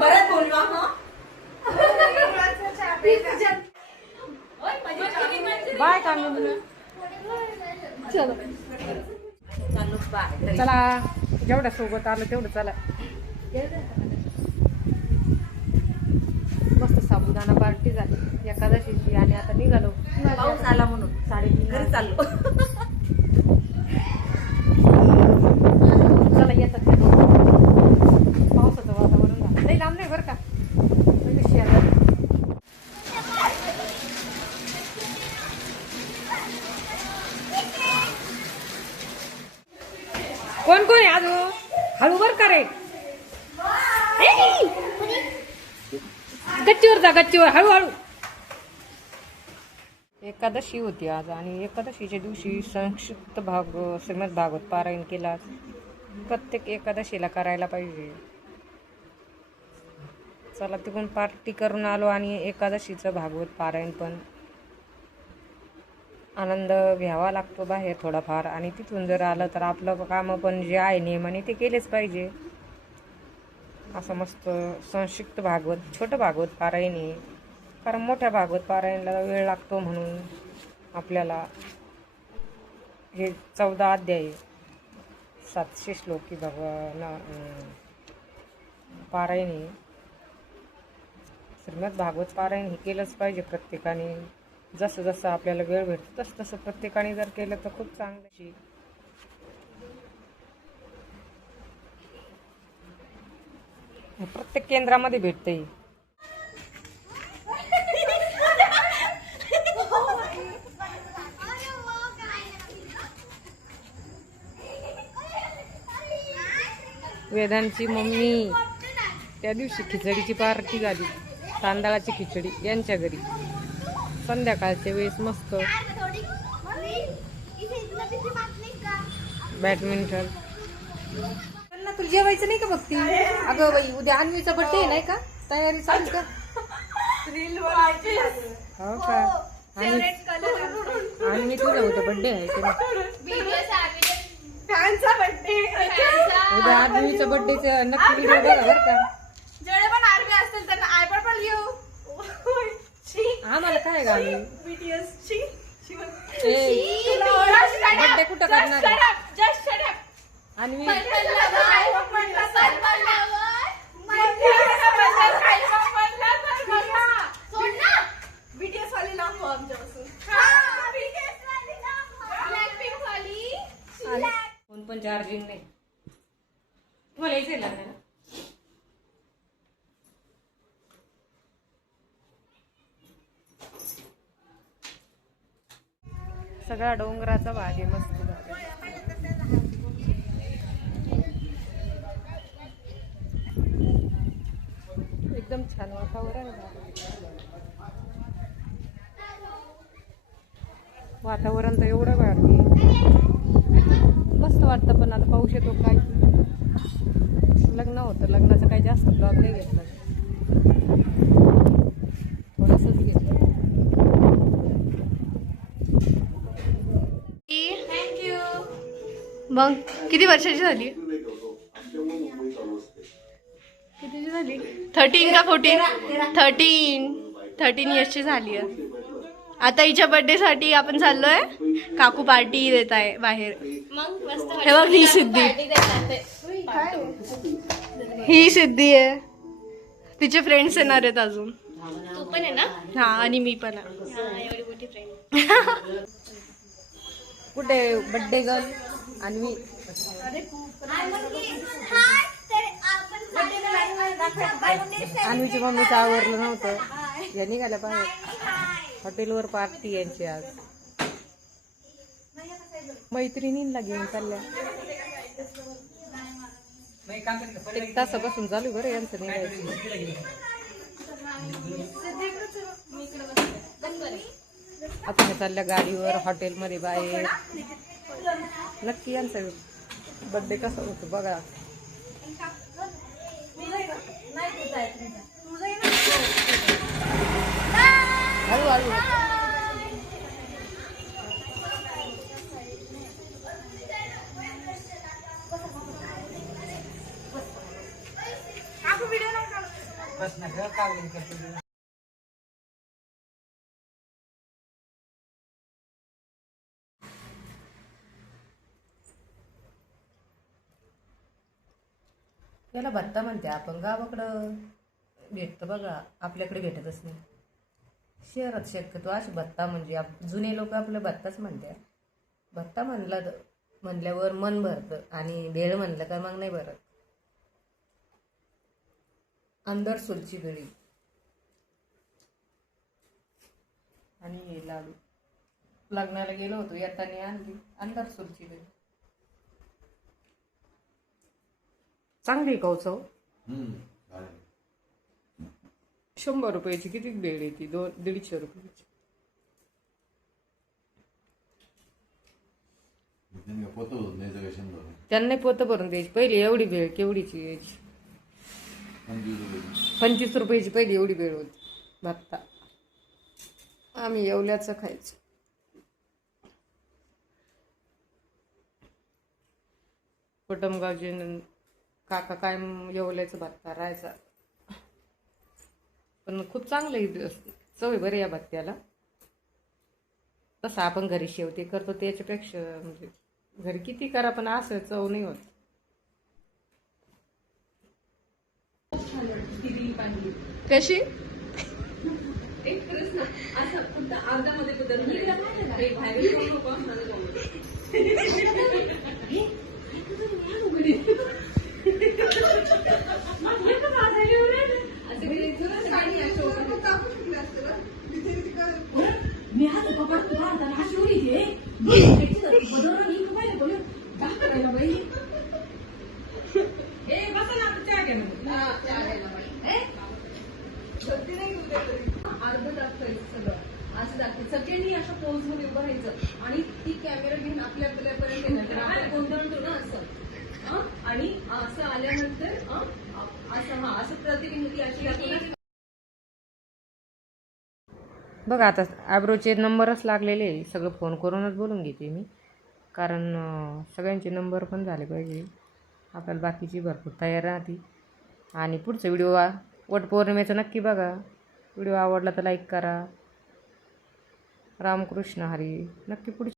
बरं बोलवा बाय चलो चला जेवढ्या सोबत आलं तेवढं चला. मस्त साबुदाणा पार्टी झाली एकादशीची आणि आता निघालो. पाऊस आला म्हणून 3:30 घरी चाललो. चला येतात पावसाचं वातावरण झालं. नाही लांब नाही बरं का. कोण कोण आहे आज हळू बर का रे. गच्चीवर जा गच्चीवर हळूहळू. एकादशी होती आज आणि एकादशीच्या दिवशी संक्षिप्त श्रीमद भागवत पारायण केला. प्रत्येक एकादशीला करायला पाहिजे. चला तिकडून पार्टी करून आलो आणि एकादशीचं भागवत पारायण पण आनंद घ्यावा लागतो बाहेर थोडाफार. आणि तिथून जर आलं तर आपलं काम पण जे आहे नियमाने ते केलेच पाहिजे. असं मस्त संक्षिप्त भागवत छोटं भागवत पारायण आहे. कारण मोठ्या भागवत पारायणला वेळ लागतो म्हणून आपल्याला हे 14 अध्याय 700 श्लोकी भगवान पारायण आहे. श्रीमद भागवत पारायण हे केलंच पाहिजे प्रत्येकाने. जसं जसं आपल्याला वेळ भेटतो तसं तसं प्रत्येकाने जर केलं तर खूप चांगलं. प्रत्येक केंद्रामध्ये भेटते. वेदांची मम्मी त्या दिवशी खिचडीची पार्टी झाली. तांदळाची खिचडी यांच्या घरी संध्याकाळच्या वेळेस मस्त बॅडमिंटन. तुला जेवायचं नाही का बघती. अगं बाई उद्या अन्वीचा बर्थडे नाही का. तयारी चालू का. हो का. अन्वी तुझा उद्या बर्थडे आहे की उद्या अन्वीचा बर्थडेचा नक्की व्हिडिओ बघा बरं का. जेवढे पण आर्मी असतील त्यांना आयपॉड पण घेऊ. आम्हाला काय गाणी बीटीएस बर्थडे कुठं करणार अन्वी. बीटीएस वाली लांब आमच्यापासून. फोन पण चार्जिंग नाही. तुम्हाला यायचं लागणार. सगळा डोंगराचा भाग आहे मस्त. एकदम छान वातावरण. वातावरण तर एवढं भारी मस्त वाटतं. पण आता पाऊस येतो काय. लग्न होतं लग्नाचं काही जास्त ब्लॉग नाही घेतला. थोडंसंच घेतलं. थँक्यू. मग किती वर्षाची झाली. कितीची झाली. 13 का 14. 13 इयर्सची झाली आहे. आता हिच्या बर्थडे साठी आपण चाललोय. काकू पार्टी देत आहे बाहेर. हे बघ ही सिद्धी. ही सिद्धी आहे. तिचे फ्रेंड्स येणार आहेत अजून. तू पण आहे ना. हा आणि मी पण आहे. एवढी मोठी फ्रेंड. कुठे बर्थडे गर्ल अन्वी. अन्वीची मम्मीचं आवरलं नव्हतं. या निघाल्या बाहेर. हॉटेलवर पार्टी यांची आज. मैत्रिणींना घेऊन चालल्या. 1 तासापासून चालू बरं यांचं निघायचं. आता हे चालल्या गाडीवर हॉटेलमध्ये बाहेर. नक्की यांचं बर्थडे कसा होतो बघा. हळूहळू याला भत्ता म्हणते आपण, गावाकडं भेटतं बघा, आपल्याकडे भेटतच नाही. शहरात शक्यतो अशी भत्ता म्हणजे जुने लोक आपलं भत्ताच म्हणतात. भत्ता म्हणल्यावर मन भरतं आणि भेळ म्हणलं का मग नाही भरत. अंदर सुलची गळी आणि हे लाडू लग्नाला गेलो होतो, येताना आणली अंदर सुलची गळी. चांगली कौचव. 100 रुपयाची किती भेळ आहे ती? 150 रुपयाची. त्यांना पोतं भरून द्यायची. पहिली एवढी भेळ केवढीची यायची? 25 रुपयाची पहिली एवढी भेळ होती भत्ता. आम्ही येवल्याचं खायचो. कुटुंबगावचे काका काय येवल्याचं भत्ता राहायचा, पण खूप चांगलं चव आहे बरं या भत्त्याला. तसं आपण घरी शेवते करतो त्याच्यापेक्षा म्हणजे घरी किती करा पण असं चव नाही होत. कशी असं दाखवायचं सगळ्यांनी अशा पोज मध्ये उभं राहायचं आणि ती कॅमेरा घेऊन आपल्यापर्यंत येणार आपण गोंधळतो ना असं. आणि असं आल्यानंतर असं प्रतिनिधी अशी दाखवणार. बघा आता आयब्रोचे नंबरच लागलेले आहे. सगळं फोन करूनच बोलून घेते मी, कारण सगळ्यांचे नंबर पण झाले पाहिजे. आपल्याला बाकीची भरपूर तयार राहते. आणि पुढचा व्हिडिओ वटपौर्णिमेचा नक्की बघा. व्हिडिओ आवडला तर लाईक करा. रामकृष्ण हरी. नक्की पुढची